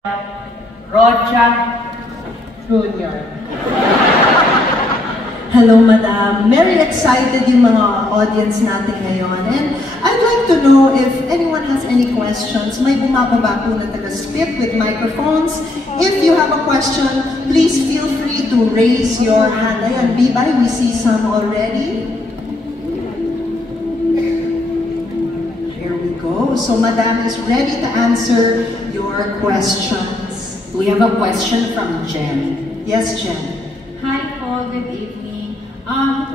Rocha Jr. Hello, Madam. Very excited yung mga audience natin ngayon. And I'd like to know if anyone has any questions. May bumababa po na taga-spit with microphones. If you have a question, please feel free to raise your hand. Ayan, Bibay, we see some already. Here we go. So, Madam is ready to answer your questions. We have a question from Jen. Yes, Jen. Hi po, good evening.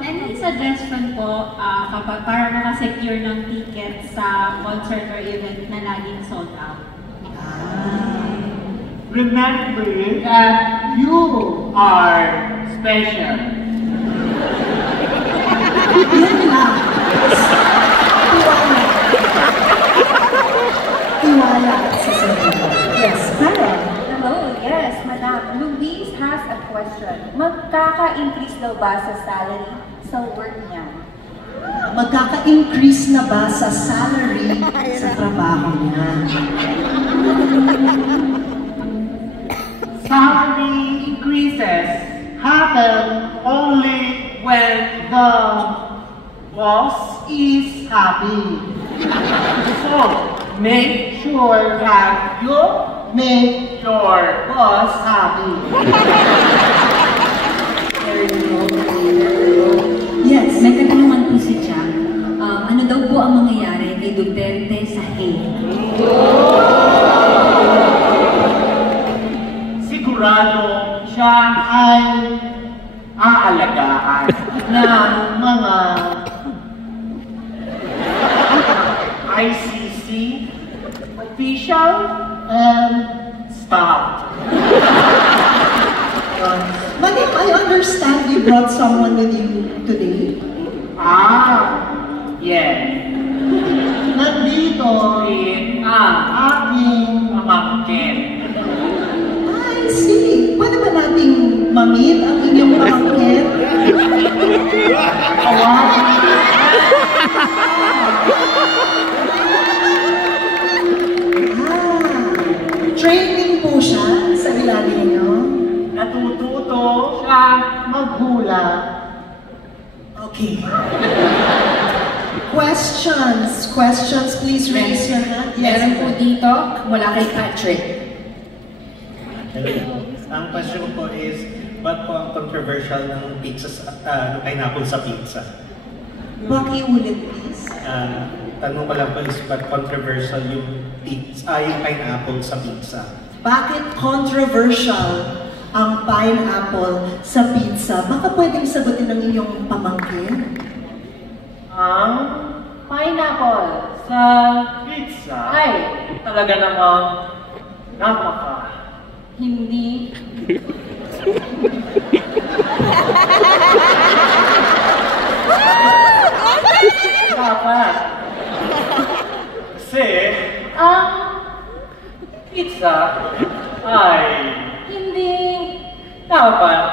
Any suggestion po para makasecure ng ticket sa concert or event na laging sold out? Remember that you are special. Yan lang. Tiwala sa sarili. Yes, Carol. Hello, yes, Madam. Luis has a question. Magkaka-increase daw ba sa salary sa work niya? Magkaka-increase na ba sa salary sa trabaho niya? Salary increases happen only when the boss is happy. So, make sure that you make your boss happy. Yes, may katanungan po si Jack. Ano daw po ang mangyayari kay Duterte sa Hague? Sigurado siya ay aalagaan ng mga ICC official and staff. Madam, I understand you brought someone with you today. Yes. Nandito rin ang aking pamangkin. I see. Pwede ba nating mamit ang inyong pamangkin? Training po siya sa ilalim niyo. Natututo siya maghula. Okay. Questions, please raise your hand. Meron po dito mula kay Patrick. Hello. Ang question ko po is, ba't po ang controversial ng pizza ng pineapple sa pizza? Pakiulit, please. Tanong ko lang po is, ba't controversial yung pizza, yung pineapple sa pizza? Bakit controversial ang pineapple sa pizza? Baka pwedeng sagutin ng inyong pamangkin? Ang pineapple sa pizza ay talaga namang Hindi. dapat. Kasi ang pizza ay Hindi. dapat.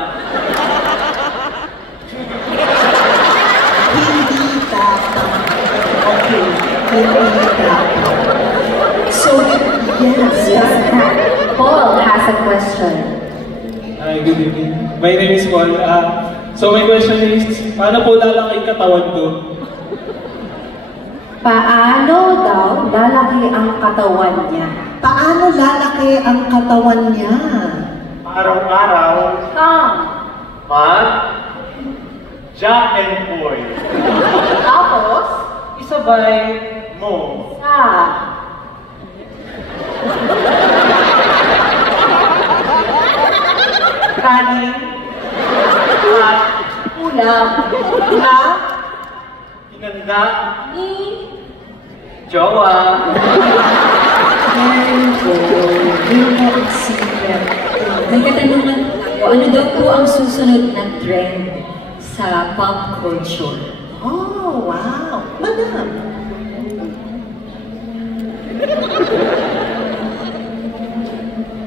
Hindi dapat. Okay. Hindi dapat. So, yes. Paul has a question. Hi, good evening. My name is Paul. So my question is, paano po lalaki katawan ko? Paano daw lalaki ang katawan niya? Paano lalaki ang katawan niya? Araw-araw, mag, Jack and Boy. Tapos, isabay mo. Kanin at ulam na inanda ni jowa. May katanungan po, ano daw po ang susunod na trend sa pop culture? Oh, wow. Madam.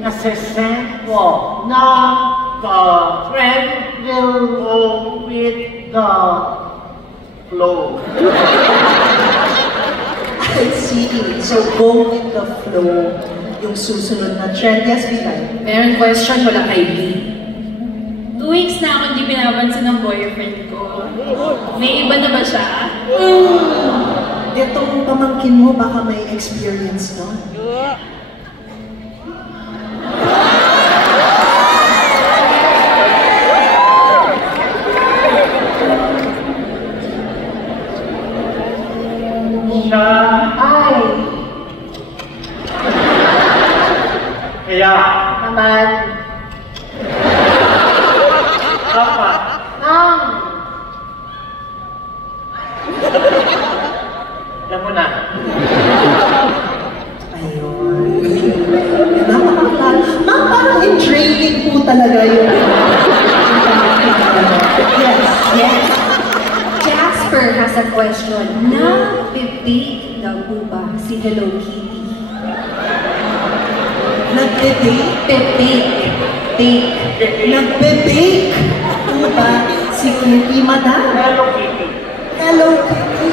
Nasisend ko na the trend will go with the flow. I see. So go with the flow. yung susunod na trend? Yes, Bigay. Meron question mula kay Lee. 2 weeks na ako hindi binabansin ng boyfriend ko. May iba na ba siya? Itong pamangkin mo, baka may experience doon. Siya ay kaya Naman, dapat ang alam mo na. Ayun. Napakaklaro. Ma'am, parang in training po talaga yun. Yes, yes. Jasper has a question. Na-bake daw po ba si Hello Kitty? Nagbe-bake? Bake. Nagbe-bake po ba si Kitty, Madam? Hello, Kitty. Hello, Kitty.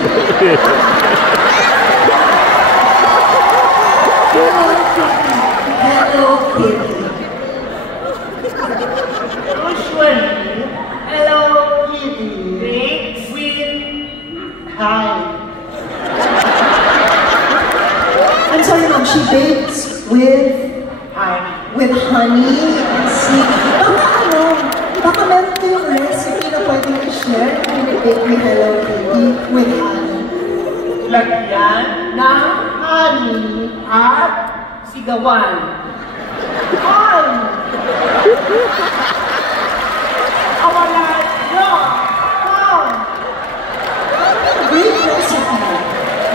Hello, Kitty. Usually, Hello Kitty bakes with hi. I'm sorry, Ma'am, she bakes with honey and sweet. Baka meron kayong recipe na pwedeng i-share kung i-bake ni Hello Kitty with honey. Lagyan ng honey at sigawan. Kawalan nyo! Great recipe.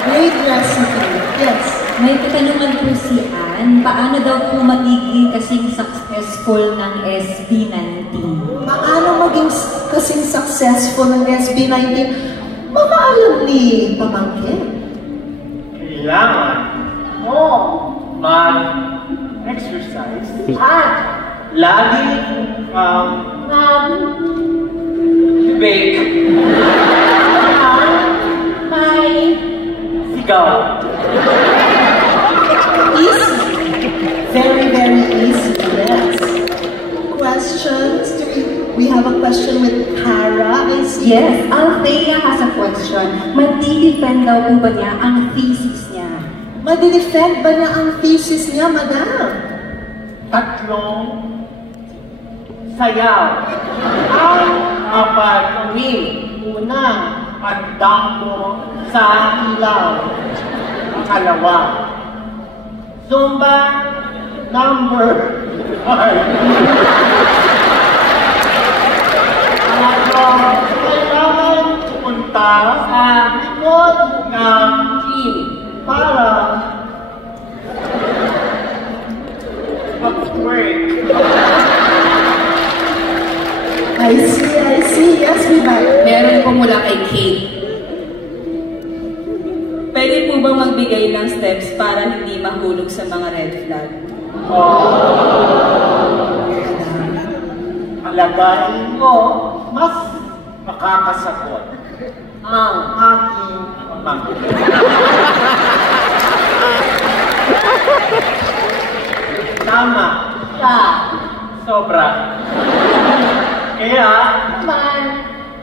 Great recipe. Yes. May katanungan po si Ann, paano daw po magiging kasing successful ng SB19? Paano maging kasing successful ng SB19? Baka alam ni Pamangkin. Kailangan mo mag-exercise at lagi bake May sigaw. Easy. Very, very easy. Yes. Questions? We have a question with Cara. yes, Althea has a question. Magdi-defend daw po ba niya ang thesis niya? Madi-defend ba niya ang thesis niya, Madam? Tatlong sayaw. Ang kapagawin. Unang, pagdang mo sa ilaw. Pangalawa, Zumba number 5. Kailangan pumunta sa likod ng gym para mag-work. I see. Yes, we might. Meron po mula kay Kate. Pwede po bang magbigay ng steps para hindi mahulog sa mga red flag? Alagayin mo, mas makakasagot ang aking pamangkin. Tama siya. Sobra. Kaya, Naman,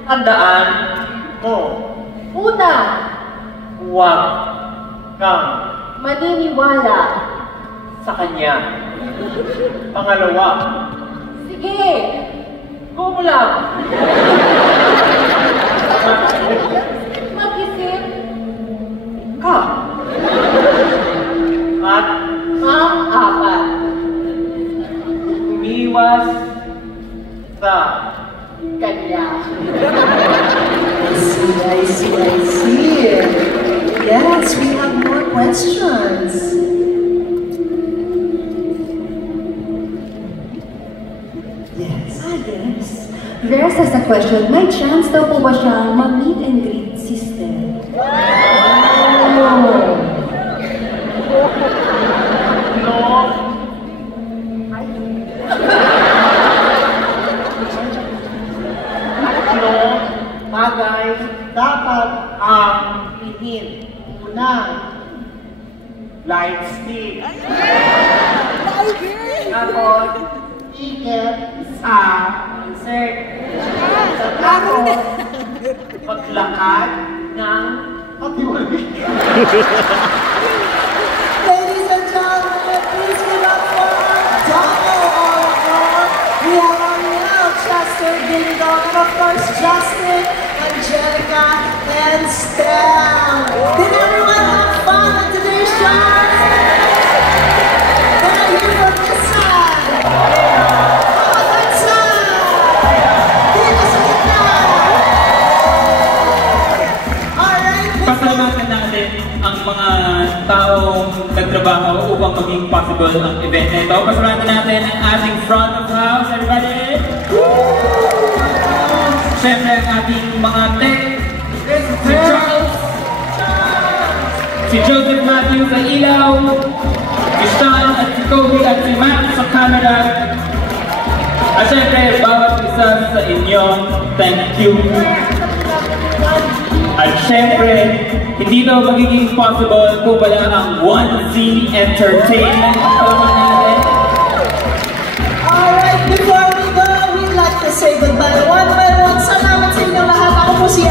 tandaan mo, una, huwag kang maniniwala. sa kanya. Pangalawa, Sige, go mo lang. mag-isip Ka. At pang-apat. umiwas sa Kanya. I see. Yes, we have more questions. Yes. Yes. There's has a question. May chance daw po ba siyang mag-meet and greet sister? Bagay dapat ang pihin. Una, light stick. Tapos, ticket sa Concert. Tapos, maglakad ng Patiwagi. Ladies and gentlemen, please give up for Donald Oliver. We have our now Chester Ding Dong, and of course Justin, Angelica, and Stel. Did everyone have fun at today's show? Can I hear from this side? Oh, that side! Dito sa gitna! Alright, Pasalamatan natin ang mga taong nagtrabaho upang maging possible ang event na ito. Pasalamatan natin ang ating front of house, everybody! Siyempre ang ating mga tech, si Charles, si Joseph Matthews sa ilaw, si Sean at si Kobe at si Matt sa camera. At siyempre, bawat isa sa inyo, thank you. At syempre, hindi daw magiging possible kung wala ang 1Z Entertainment. Alright, before we go, we'd like to say goodbye one by one. Salamat sa inyong lahat. Ako po si